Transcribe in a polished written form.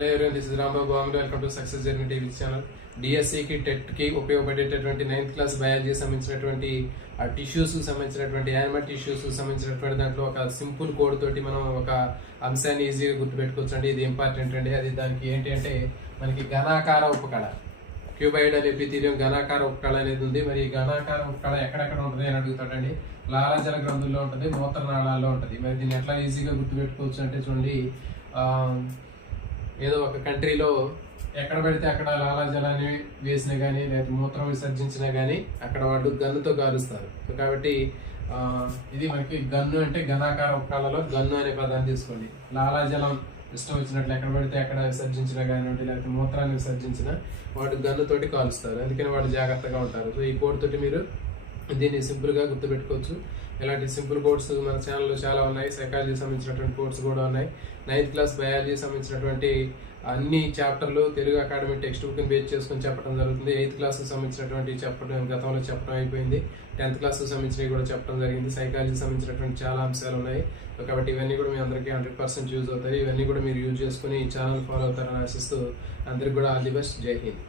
Hey everyone, this is Rambabu. Welcome to Success Journey TV channel. డిఎస్సికి టెట్కి ఉపయోగపడేటటువంటి 9th class biology సంబంధించినటువంటి ఆ tissues సంబంధించినటువంటి animal tissues సంబంధించినటువంటి దాంట్లో ఒక సింపుల్ కోడ్ తోటి మనం ఒక అంశాన్ని ఈజీగా గుర్తుపెట్టుకోవచ్చు అండి. ఇది ఇంపార్టెంట్ అండి. అది దానికి ఏంటి అంటే మనకి ఘనాకార ఉపకళ క్యూబాయిడల్ ఎపిథీలియం ఘనాకార ఉపకళ అనేది ఉంది. మరి ఈ ఘనాకార ఉపకళ ఎక్కడెక్కడ ఉంటుంది అని అడుగుతాడండి. లాలాజల గ్రంథుల్లో ఉంటుంది, మూత్రనాళాల్లో ఉంటుంది. మరి దీన్ని ఎట్లా ఈజీగా గుర్తుపెట్టుకోవచ్చు అంటే చూడండి, ఏదో ఒక కంట్రీలో ఎక్కడ పెడితే అక్కడ లాలాజలాన్ని వేసినా కానీ లేదా మూత్రం విసర్జించినా కానీ అక్కడ వాళ్ళు గన్నుతో కాలుస్తారు. కాబట్టి ఇది మనకి గన్ను అంటే ఘనాకార ఉపకాలలో గన్ను అనే పదాన్ని తీసుకోండి. లాలాజలం ఇష్టం వచ్చినట్లు ఎక్కడ పెడితే అక్కడ విసర్జించినా కానివ్వండి, లేకపోతే మూత్రాన్ని విసర్జించినా వాడు గన్నుతోటి కాలుస్తారు. అందుకని వాళ్ళు జాగ్రత్తగా ఉంటారు. సో ఈ కోడ్ తోటి మీరు దీన్ని సింపుల్గా గుర్తుపెట్టుకోవచ్చు. ఇలాంటి సింపుల్ కోడ్స్ మన ఛానల్లో చాలా ఉన్నాయి. సైకాలజీ సంబంధించినటువంటి కోర్స్ కూడా ఉన్నాయి. 9th క్లాస్ బయాలజీ సంబంధించినటువంటి అన్ని చాప్టర్లు తెలుగు అకాడమీ టెక్స్ట్ బుక్ని బేస్ చేసుకొని చెప్పడం జరుగుతుంది. 8th క్లాస్ సంబంధించినటువంటి గతంలో చెప్పడం అయిపోయింది. 10th క్లాస్ సంబంధించినవి కూడా చెప్పడం జరిగింది. సైకాలజీ సంబంధించినటువంటి చాలా అంశాలు ఉన్నాయి. కాబట్టి ఇవన్నీ కూడా మీ అందరికీ 100% యూజ్ అవుతాయి. ఇవన్నీ కూడా మీరు యూజ్ చేసుకుని ఈ ఛానల్ ఫాలో అవుతారని ఆశిస్తూ అందరికి కూడా ఆల్ ది బెస్ట్. జై హింద్.